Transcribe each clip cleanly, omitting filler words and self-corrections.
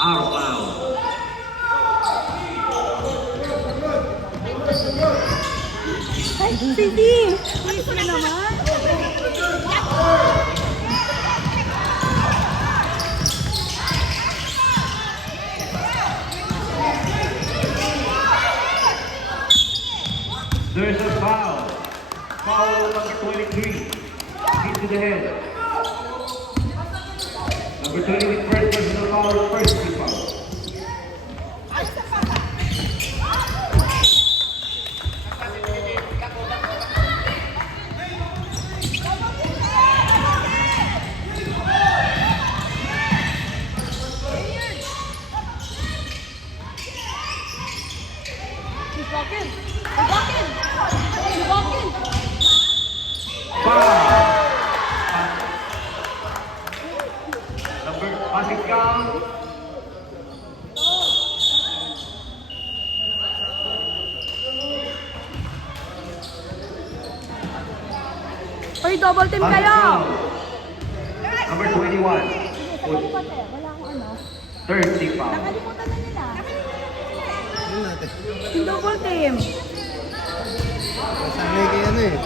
Out of bounds. Ay, Cindy! Ay, ito na naman. There's a foul. Foul number 23. Hit to the head. Number 20 with first personal foul, first team foul. He's walking. He's walking. He's walking. Foul. Number passing count. Uy, double team Passing kayo. count. Number 21. Wala akong ano. Third team foul. Nakalimutan na nila. Yun natin. Yung double team. Sanay kay ano eh.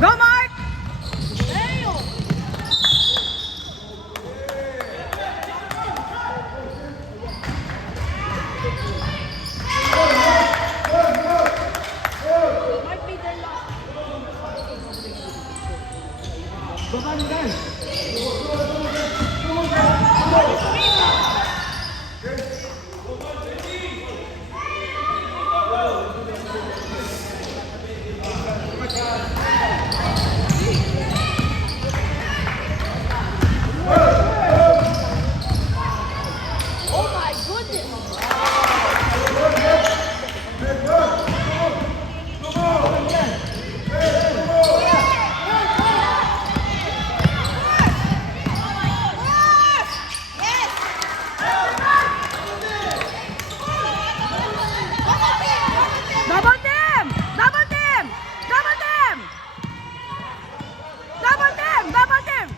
Go, Mark! Oh my goodness! Double team! Double team! Double team! Double team! Double team!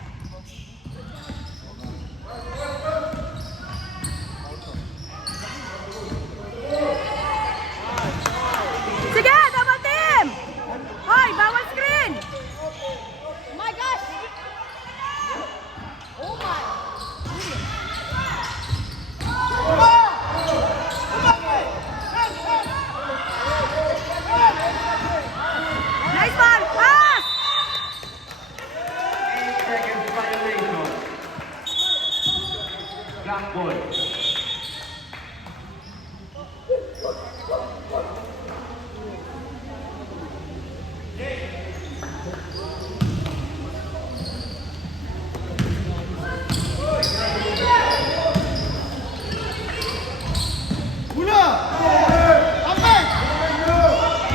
Sige, double team! Hoy, bawal screen! Oh my gosh! Oh my! Nice one! Pass! 8 seconds violation. Black ball.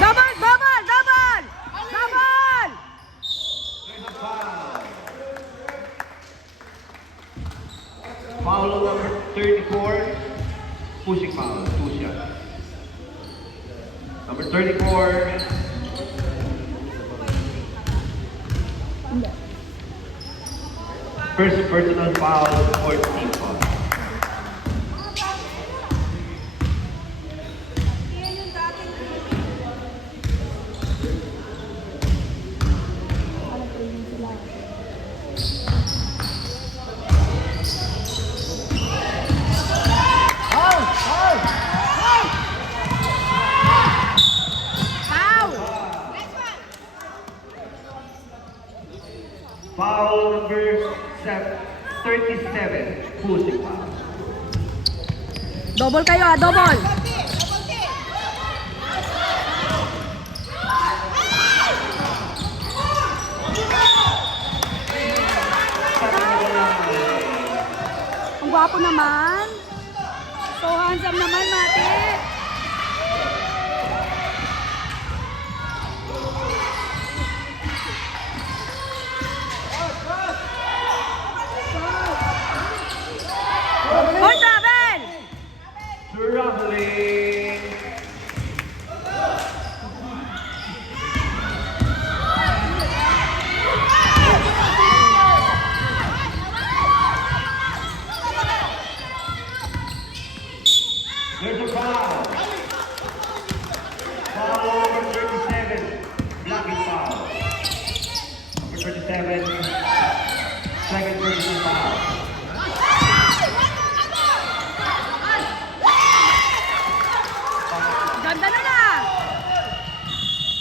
Double, double, double! Double! There's a foul. Foul number 34. Pushing foul. 2 shots. Number 34. First personal foul, fourth team foul. Foul! Foul number 37. Pushing foul. Double kayo ah, double! Ang gwapo naman. So handsome naman, Mate. 37. Second personal foul. Ganda na na!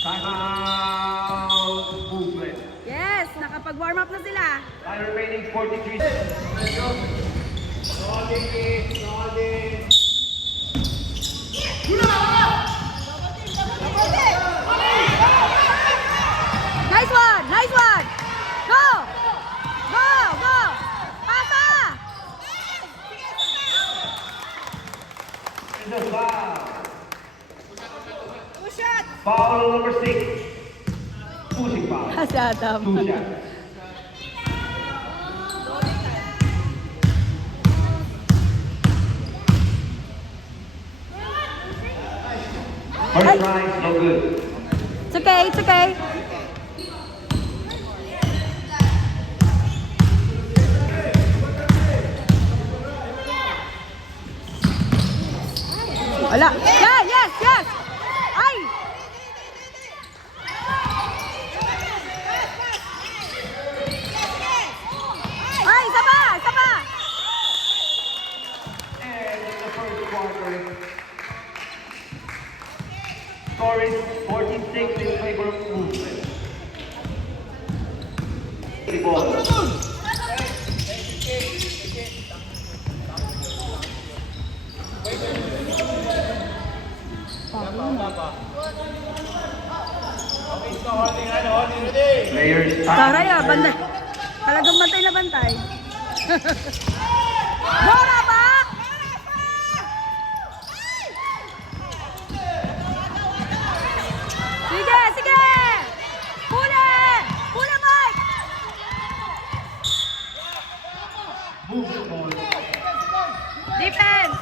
Timeout movement. Yes, nakapag-warm up na sila. Time remaining 43. Nice one! Nice one! Go! Go! Go! Pasa! Is a foul. Two shots! Foul number 6. Pushing foul. Si Adam. 2 shots. First try, no good. It's okay, it's okay. Wala. Yeah, yes, yes! Ay! Ay, isa pa! Isa pa! And in the first quarter, score is 14-6 in favor of movement. The ball. Players Taray ah, bantay. Talagang bantay na bantay. Bora ba? Sige, sige! Huli! Huli, Mike! movement ball. Defense!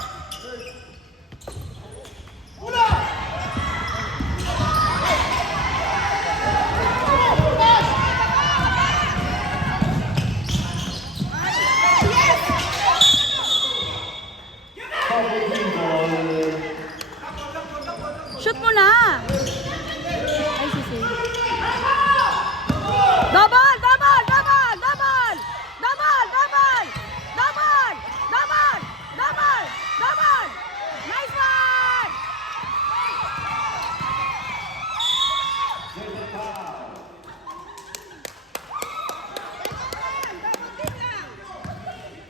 Double team ball. Shoot mo na! Ay, sisi. Double! Double! Double! Double! Double! Double! Double! Double! Double! Double! Nice one! There's a foul.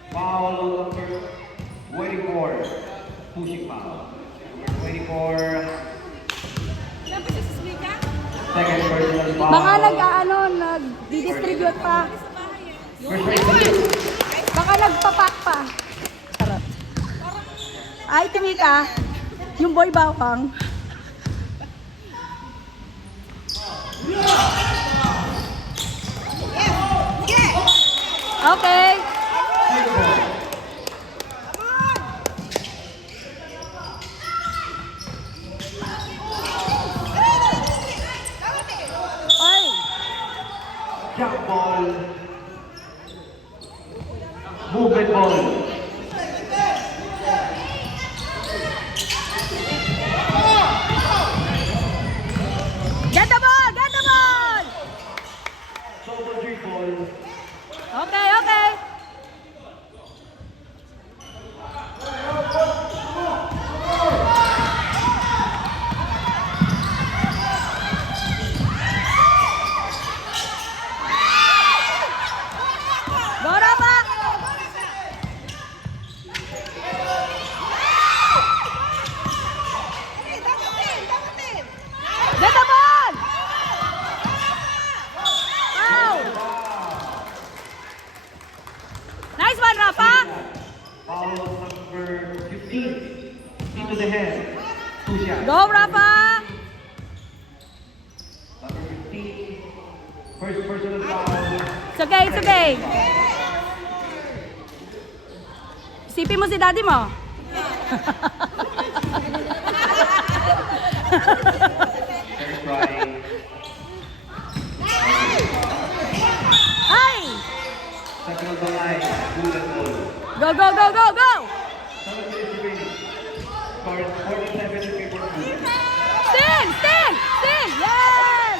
Foul number 24. Pushing foul. Number 24. Second personal foul. Baka nag-distribute pa. First person. Baka nagpapak pa. Charot. Ay, tumika. Yung boy bawang. Okay. Ay. Jump ball. Movement ball. Get the ball! Get the ball! Double three ball. Okay, okay. Bora pa! Get the ball! Wow! Nice one, Rafa! Foul number 15. Into the head. 2 shots. Go, Rafa! Number 15. First personal foul. It's okay, it's okay. Isipin mo si daddy mo. First try. Ay! Second of the line. Movement ball. Go, go, go, go, go! 7 minutes remaining. Score is 47 in favor of movement. Sting! Sting! Sting! Yes!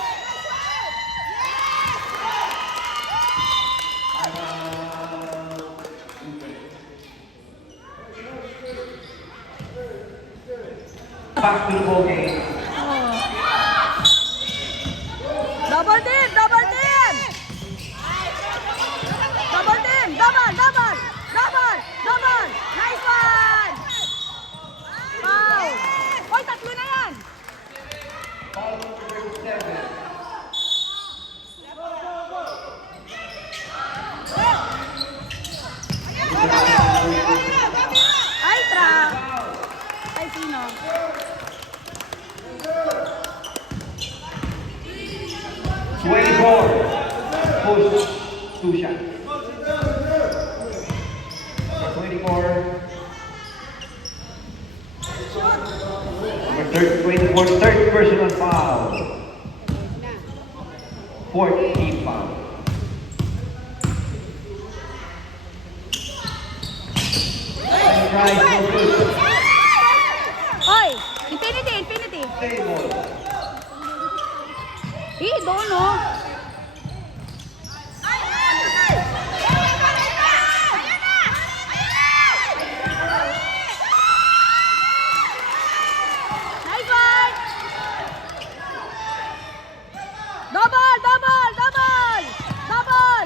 Back to the ball game. Oh. Double team! Double team! Double team! Double! Double! Double! Double! Nice one! Wow! Oy, tatlo na yan! Foul number 7. Ay, ay, sino? 24. Push. 2 shots. 24. Number 24, third personal foul. 14 foul. Right, no good. Oy! Infinity! Infinity! Table. Doon, no? Nice one! Double! Double! Double! Double!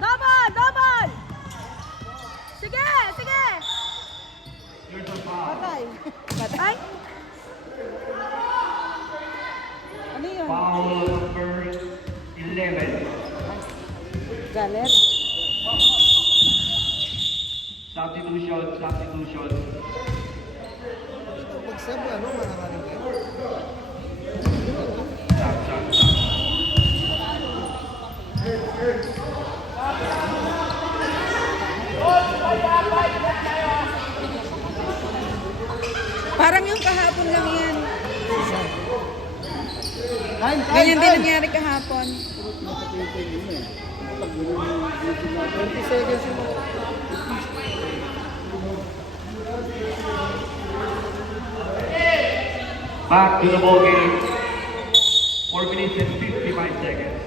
Double! Double! Sige! Sige! There's a foul. Patay? Ano yun? Foul number 11. Galet? Substitution, substitution. Pag sab, ano, makakaling kayo. Stop, stop, stop. Parang yung kahapon lang yan. Time, Ganyan din nangyari kahapon. 20 seconds yung mga. Back to the ball game. 4 minutes and 55 seconds.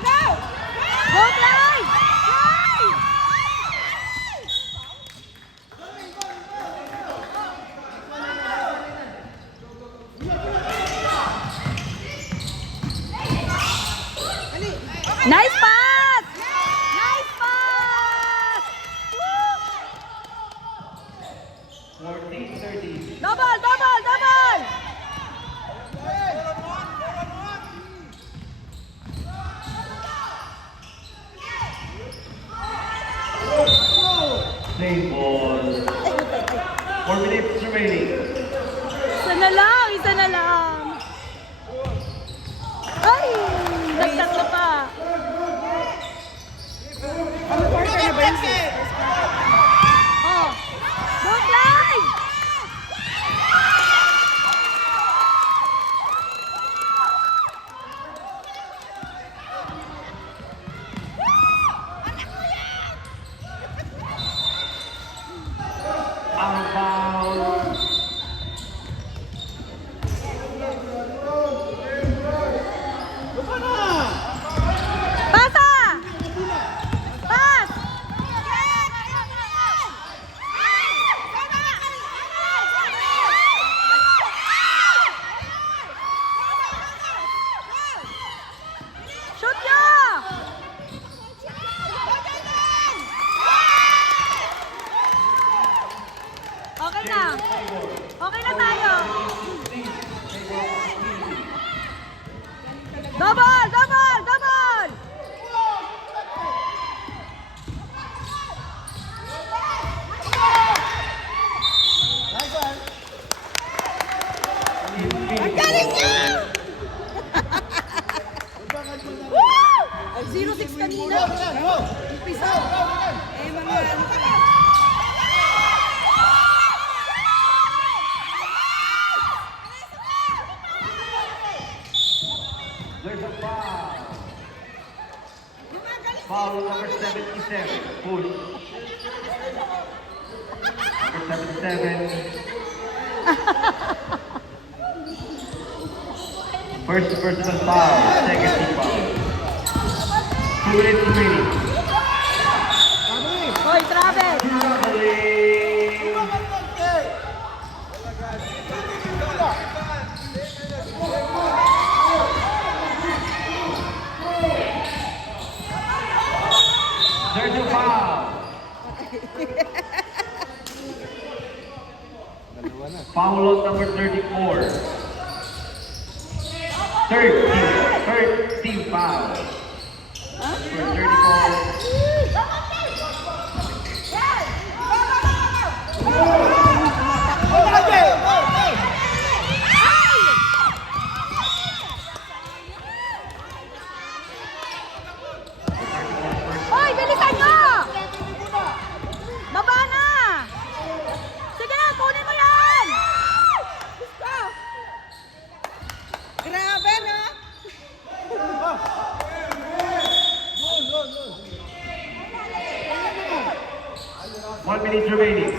Go, Clyde! Clyde! Nice pass! Nice pass! Woo! 14-30. Double, double, double! Same ball. 4 minutes remaining. Isa na lang, isa na lang. Ay! Nagtatlo pa. Ano quarter na ba yun? Oh! Go, Clyde! Out of bounds. Pasa! Pas! Shoot nyo! Okay na. Okay na tayo. Double! Double! Double! Ang galing niya! Woo! 0-6 kanina. Umpisa. Eh, mga ano ka na. There's a foul. Foul number 77. Push. Number 77. First personal foul, second team foul. 2 minutes remaining. Hoy, Travis! Traveling. There's a foul. Foul on number 34. Third team foul. For 34. Hoy, bilisan nyo! Baba na! Sige, kunin mo yan! Grabe, no? 1 minute remaining.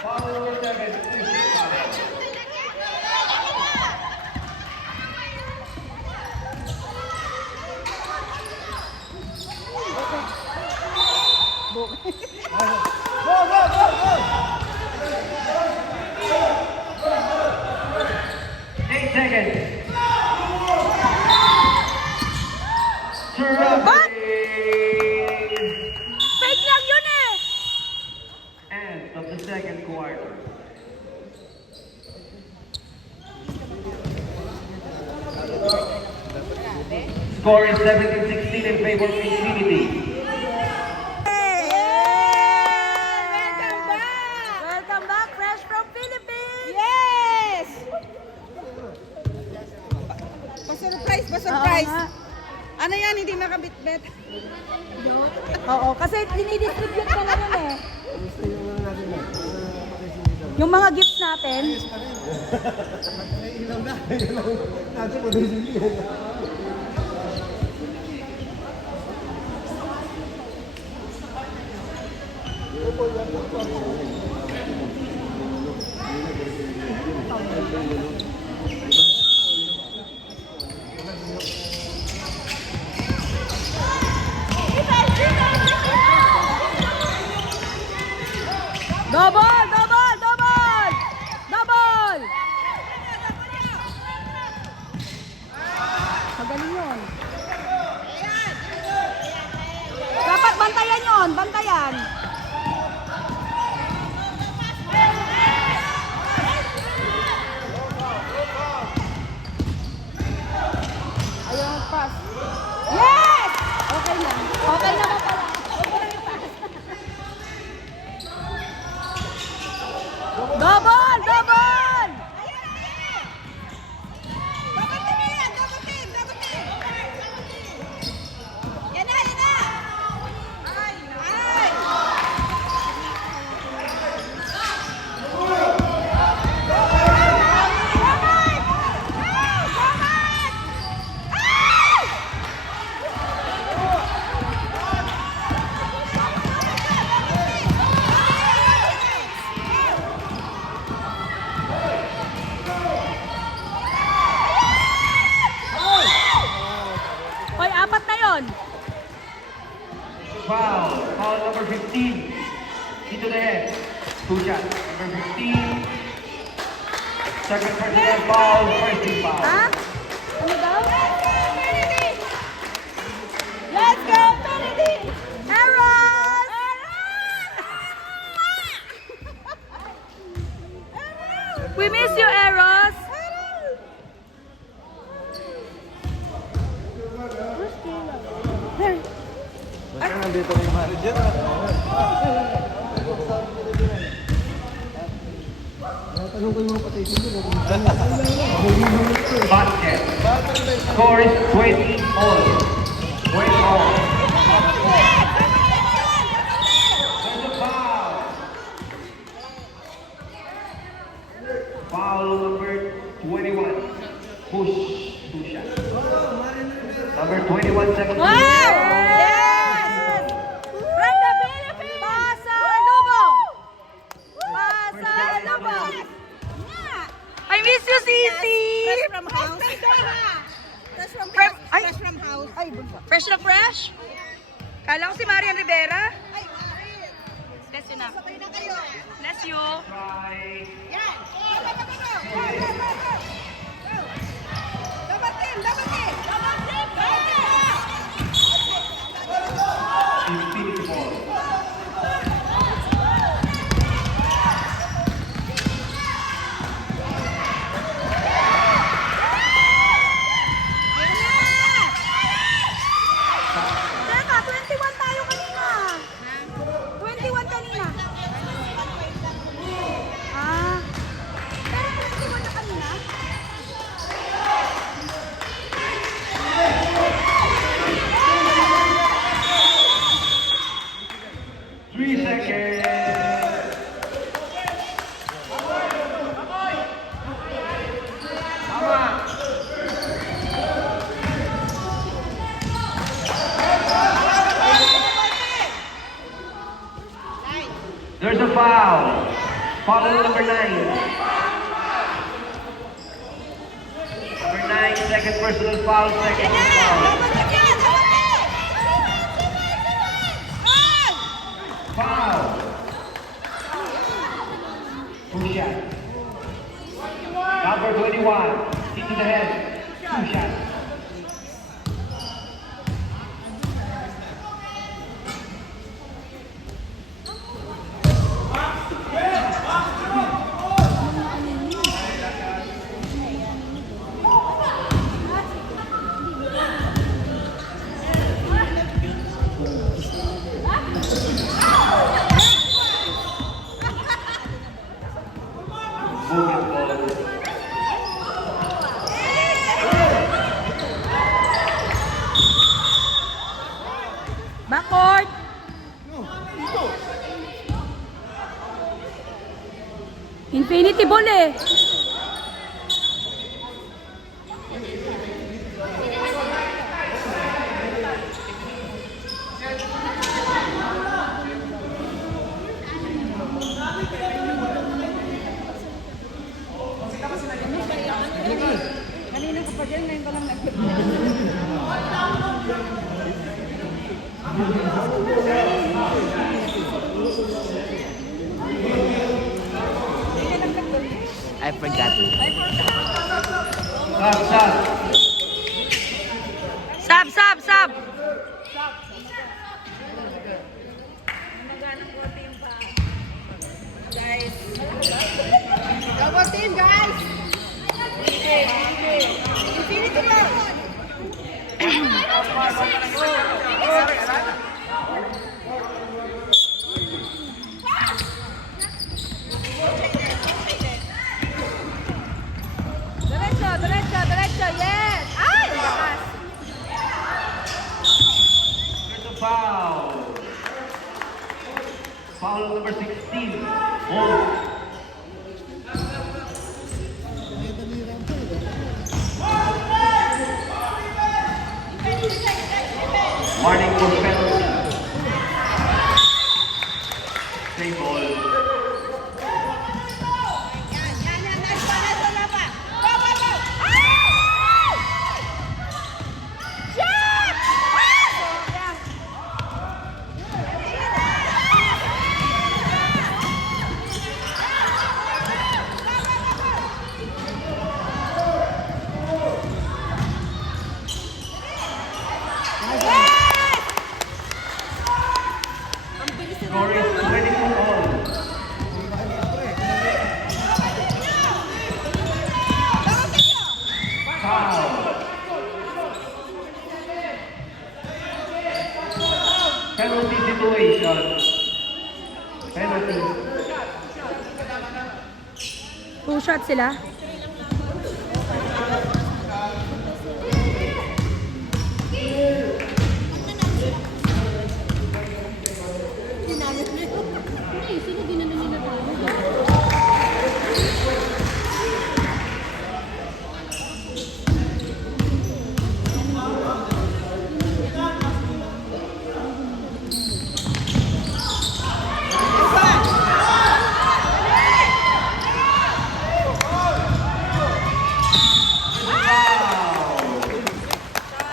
Foul number 7. Go, go, go, go! 8 seconds. What? Traveling. Fake lang yun eh! End of the second quarter. Score is 17-16 in favor of Infinity. Welcome back! Welcome back, fresh from Philippines! Yes! Pa-surprise, pa-surprise. Oo nga. Ano yan, hindi makabitbit? Oo, kasi dinidistribute ka na yun eh. Gusto yung mga natin na. Yung mga gifts natin. May ilaw na. Natin mo din sila. Double! Double! Double! Double! Magaling yun. Dapat bantayan yun. Bantayan. Ayaw pass. Yes! Okay na. Okay na ba pala? Double! Double! Yan na, yan na! Ay, ay! Hoy, apat na yon. Foul. Foul number 15. Into the head. 2 shots. Number 15. Second personal foul. First team foul. Ha? Ano daw? Let's go, Trinity! Eros! We miss you, Eros! nandito kay manager. Tanong ko yung mga patay dito. Basket. Score is 20 all. 20 all. There's a foul. Foul number 21. Push. Two shots. Number 21 seconds. Wow! Yes! From the Philippines! Pasalubong! Pasalubong! I miss you, Sisi! Fresh from house. Fresh from Fresh- house. ay. Fresh from house. Ay, fresh na fresh? Kala ko si Marian Rivera. Ay, Aris. Bless you na. Sabay na kayo. Bless you. Try. Yan. Go, go, go, go. Go, go, go, go. Go. Double team, double team. Double team, double team. 15 ball. Teka, 21 tayo kanina. 21 kanina. Ah. Pero 21 na kanina? 3 seconds. Tama. There's a foul. Foul number 9. Number 9, second personal foul, second foul. Double team yan, double team. Go. Foul. Two shots. Number 21, into the head. Two shots. Moving ball. Backcourt. Infinity ball eh. Kanina ka pa dyan, ngayon ka lang nag- I forgot. Stop, stop. Sab! Double team, guys. Infinity ball. Diretso, diretso, diretso. Yes! Ay! Lakas. There's a foul. Foul number 16. Hold. Warning for penalty. Same ball. Yan, yan, yan. Nice pa, nice pa, nice pa. Go, go, go. Shot! situation. Penalty. 2 shots sila.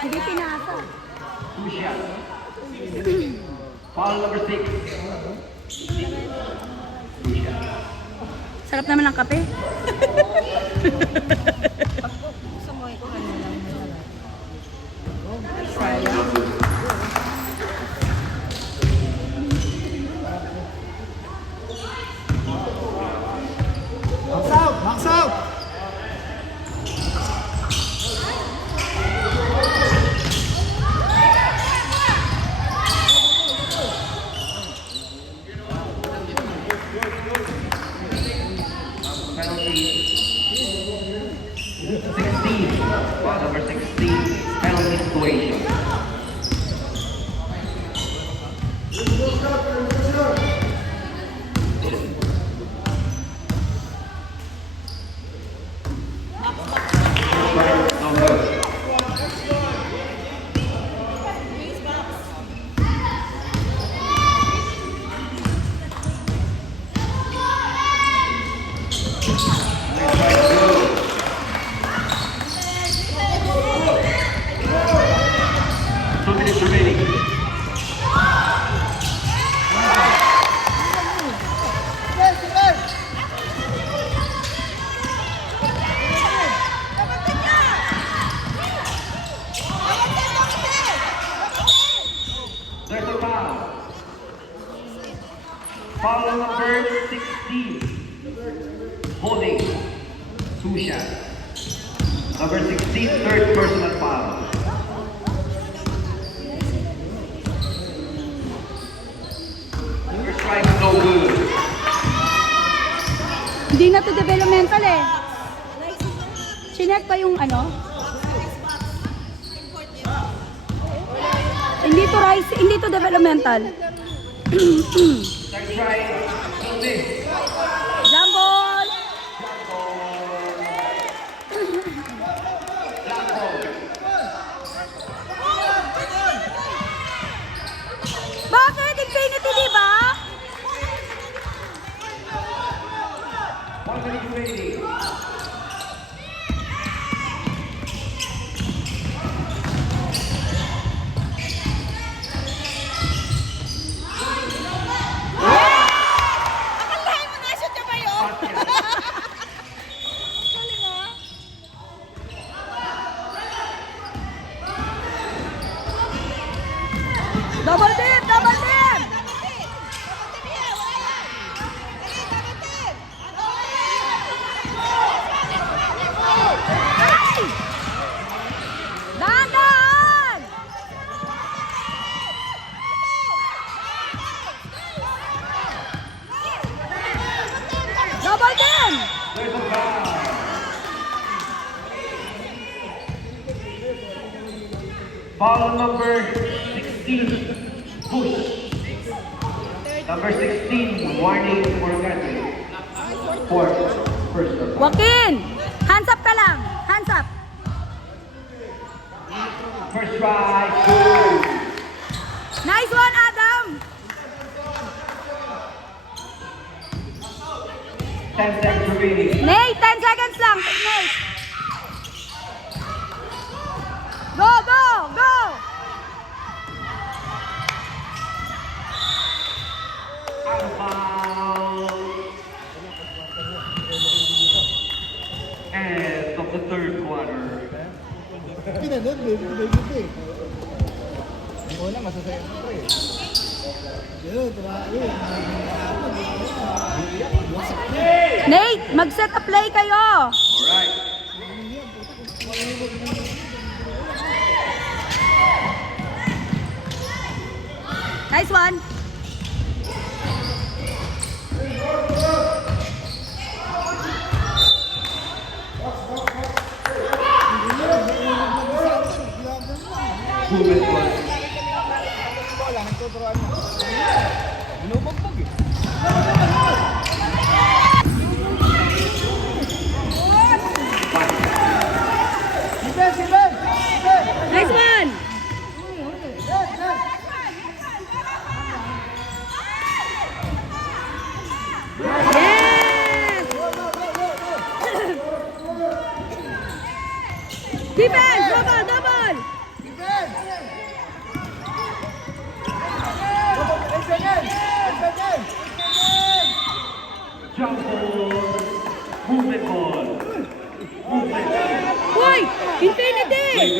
Hindi pinasa. 2 shots. Foul number 6. 2 shots. Sarap naman ng kape. Right, no good. Box out! Box out! Penalty. 16. Foul number 16. Penalty situation. No good. Two minutes remaining. There's a foul. Foul number 16. Holding. 2 shots. Number 16, third personal foul. First strike, no good. Hindi na to developmental eh. Chinek pa yung ano? Hindi to rise, hindi to developmental. Second strike, no miss. Jump ball! Black ball. Bakit? Infinity, di ba? 1 minute remaining. Akalain mo na-shoot niya ba yun? Galing ah. Double dip! Double dip! Ay! Dahan-dahan! Double dip! There's a foul. Foul number 16, push. Number 16, warning for country. For personal. Joaquin! Hands up ka lang! Hands up! First strike, good. Nice one, Adam! 10 seconds remaining. Nate, 10 seconds lang. Nate. Go, go, go! Out of bounds. End of the third quarter. Pinanood, baby. Wala, masasaya ko to eh. Yun, tumayo. Nate, mag-set a play kayo. Alright. Nice one. Movement ball. Bola, nagtuturuan mo. Binubugbog eh. Defense, defense! Defense! Nice one! Yes, yes! Yes! Go, go, go, go, go! Defense! Double, double! Defense! It's again! It's again! Jump ball. Movement ball. Movement. Hoy! Infinity! Wait.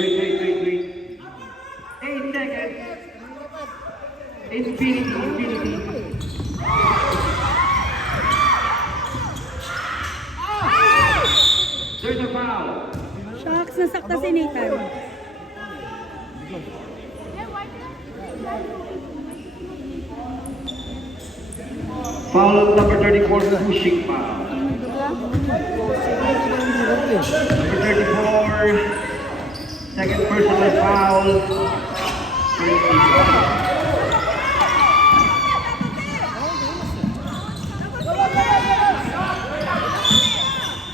8 seconds. Infinity. There's a foul. Shucks, nasakta si Nathan. Foul number 34, pushing foul. Number 34, second personal foul. 20.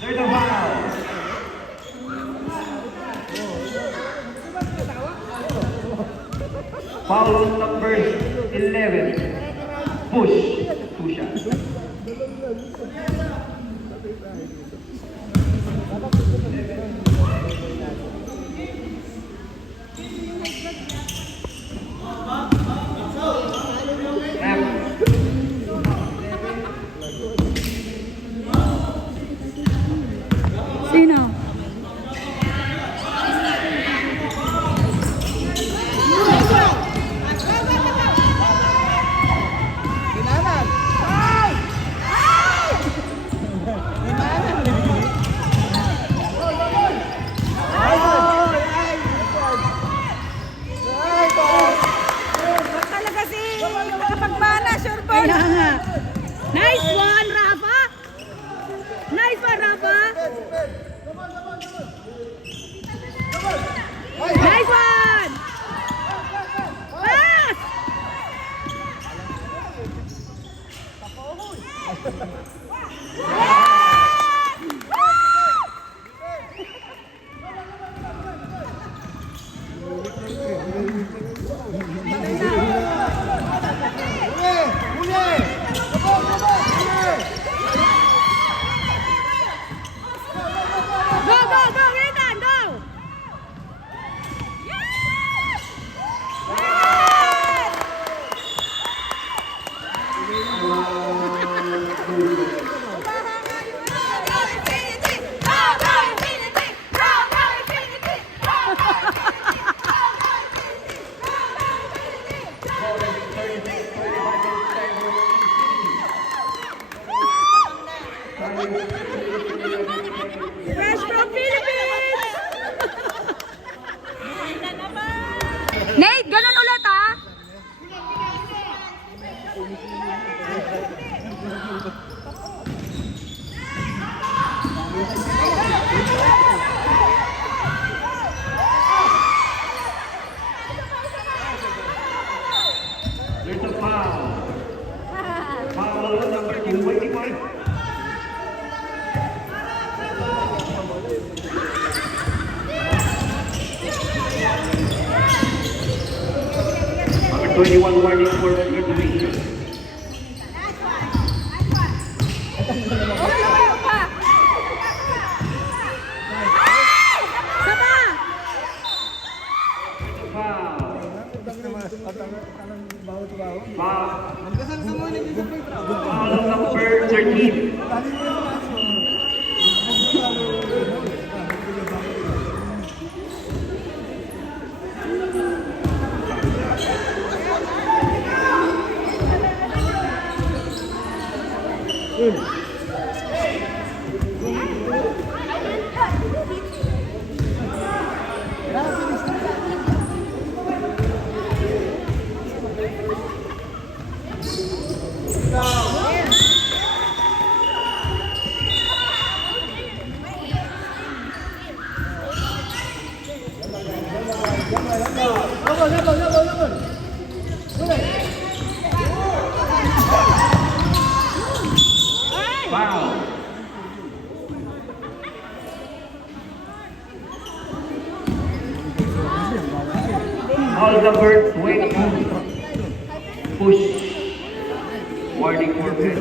There's a foul. Foul number 11. Push. 2 shots. Sino? Binanan! Wag talaga si nakapagmana, sure ball. Kaya nga. Nice one, Rafa! Nice one, Rafa! Nice one! Pass! Huli! Huli! Sabog, sabog! Huli! Go, go, go, Nathan, go! Fresh from Philippines! Nate, ganun ulit ha! There's a foul. Foul number 21. Number 21 warning for graduation. Saba! Foul. Foul. Foul number 13. Laban. Foul. Foul number 22. Push. Warning for pen.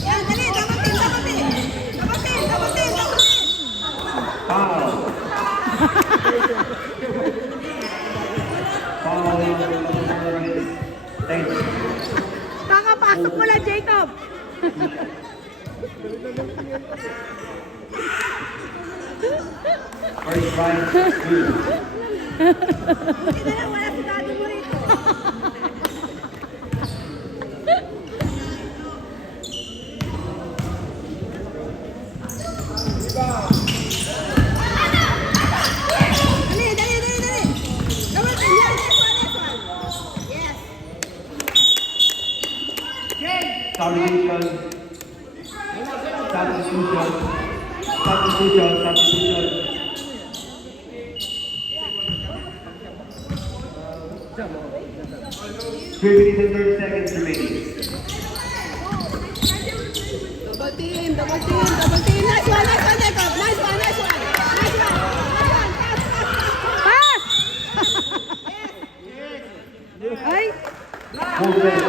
Yan, dali, dapatin. Foul. Foul number 10. Kakapasok mo lang, Jacob. First right. Good. Buti na lang, wala si daddy mo rito. Dali. Dapatin, yan, this one. Yes. Substitution. 3 minutes and 30 seconds remaining. Double team. Nice one, Jacob. Nice one. Pass! Ay, Hold it.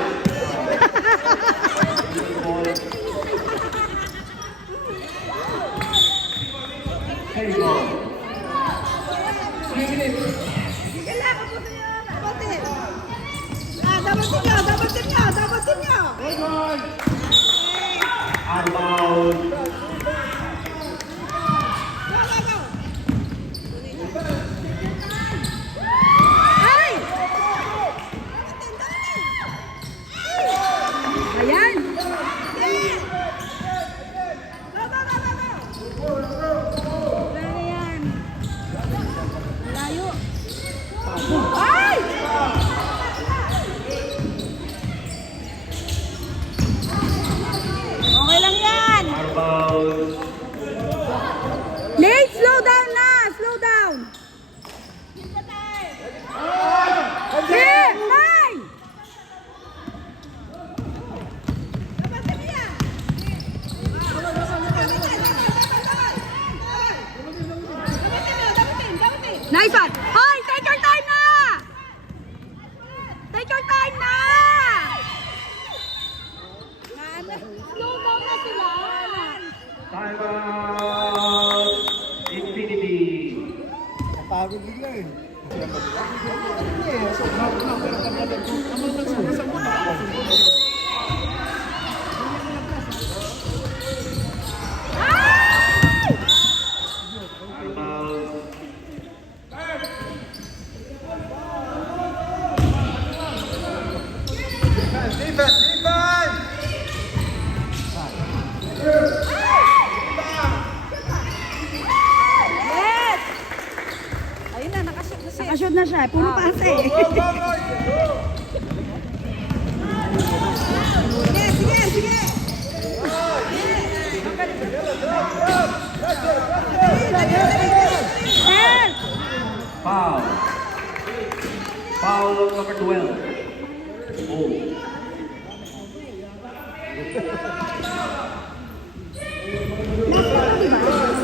Hey, ball. 3 minutes. Sige lang, upo sa'yo. Dapatin. Dapatin nyo. Out of bounds. Go. ay! Ayan. Wala na yan. Layo. Ay! Okay lang yan. Out of bounds. Nate, slow down na. Slow down. Here, 9. Nice one. Hoy, take your time na. Take your time na. Slow down na sila. Time out. Infinity. Napagod bigla eh. Out of bounds. Yes! Ayun na, nakashoot na siya. Nakashoot na siya. Puro pasa eh. Sige. Yes! Foul. Foul number 12. Hold.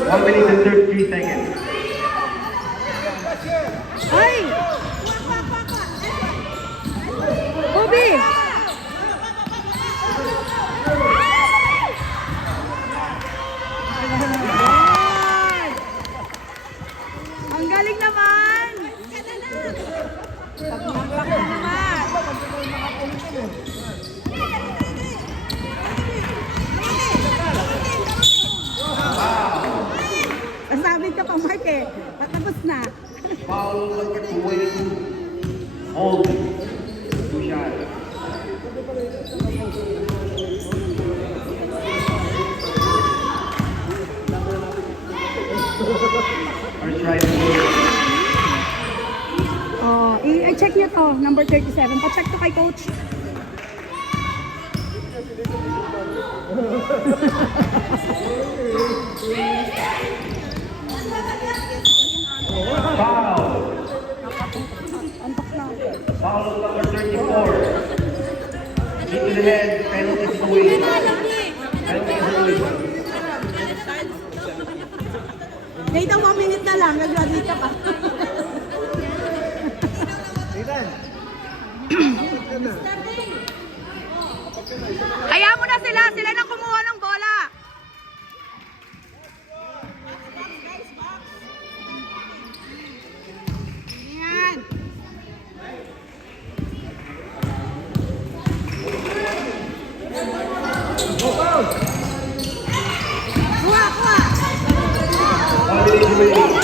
One minute and 33 seconds. Ay! Kobe! Ay! Ang galing naman! Pagmangpak na naman! Nasabit ka pa, Mark eh. Patapos na. Foul number 22. Hold. Two shots. First try to go. Oh, I-check niyo to, number 37. Pa-check to kay coach. Foul. Antok na. Foul on number 34. Hit to the head, penalty situation. Penalty situation. Data 1 minute na lang, nag-graduate ka pa. Titan. Apat ka na. Kaya mo na sila, sila nang kumuha ng bola. Yan. Kuha, kuha. 1 minute remaining.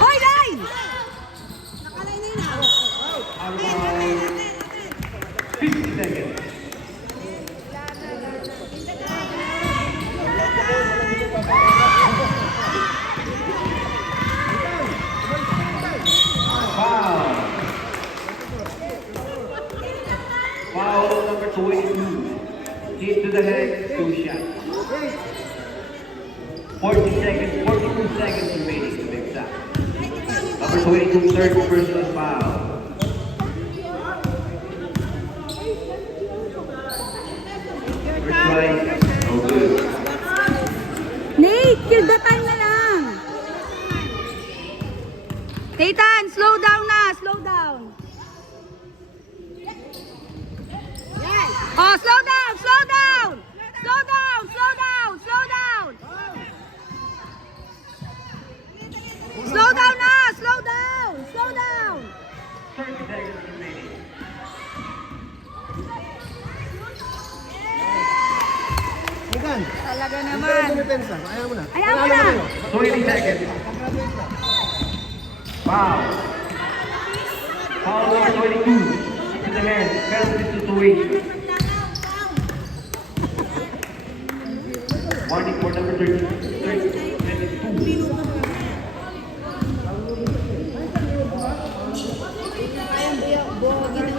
Hoy, line! Out of bounds. 50 seconds. Foul. Foul on number 22. Hit to the head, 2 shots. 40 seconds, 42 seconds remaining to make that. Number 22, third personal foul. First try, no good. Nate, kill the time na lang. Titan, slow down na, slow down. Oh, slow down, slow down. Slow down, slow down, slow down. Slow down na, slow down, slow down. 30 seconds remaining. Titan. Talaga Titan naman. dumipensa. Ayaw mo na. Ayaw mo na. 20 seconds. Foul. Foul number 22. Hit to the head, penalty situation. Warning for number 32.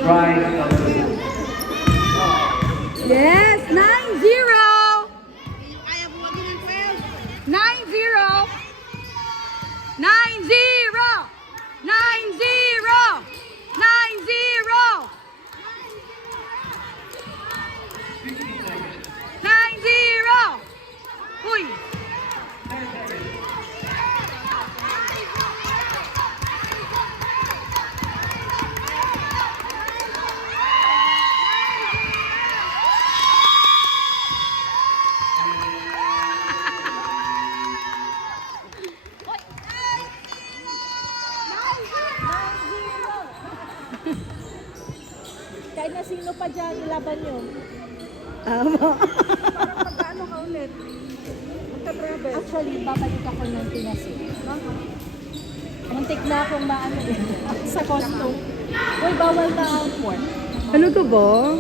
Try, no good. Yes, 9-0. 9-0. 9-0. 9-0. 9-0. 9-0. Uy. Kahit na sino pa dyan, ilaban nyo. Tama. Magkano ka ulit? Magka-travel. Actually, babalik ako ng Pinas eh. Muntik na akong maano eh, sa costume. Uy, bawal na ang port. Ano to ba?